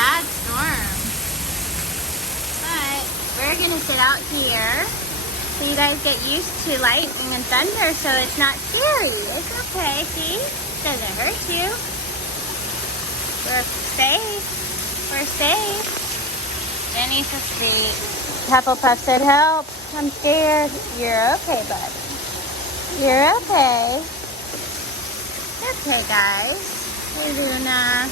bad storm. But we're gonna sit out here so you guys get used to lightning and thunder so it's not scary. It's okay, see? Doesn't hurt you. We're safe. We're safe. Jenny's so sweet. Hufflepuff said, help. I'm scared. You're okay, bud. You're okay. Okay, guys. Hey, Luna.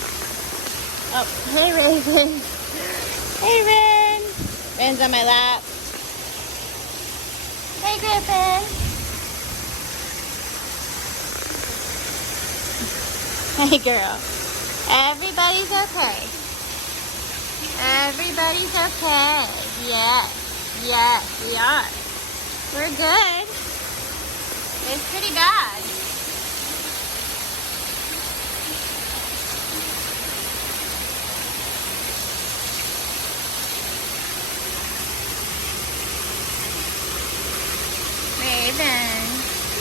Oh, hey, Raven. Hey, Ren. Ren's on my lap. Hey, Griffin. Hey, girl. Everybody's okay. Everybody's okay. Yes. Yes, we are. We're good. It's pretty bad. Raven,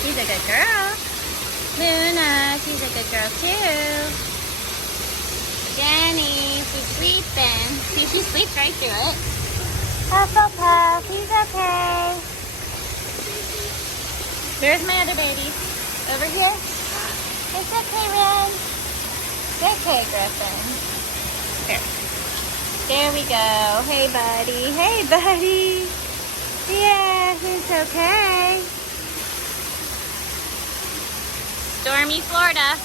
she's a good girl. Luna, she's a good girl too. Jenny, she's sleeping. See, she sleeps right through it. Hufflepuff, he's okay. There's my other baby. Over here. It's okay, Ren. It's okay, Griffin. Here. There we go. Hey, buddy. Hey, buddy. Yeah, it's okay. Stormy Florida.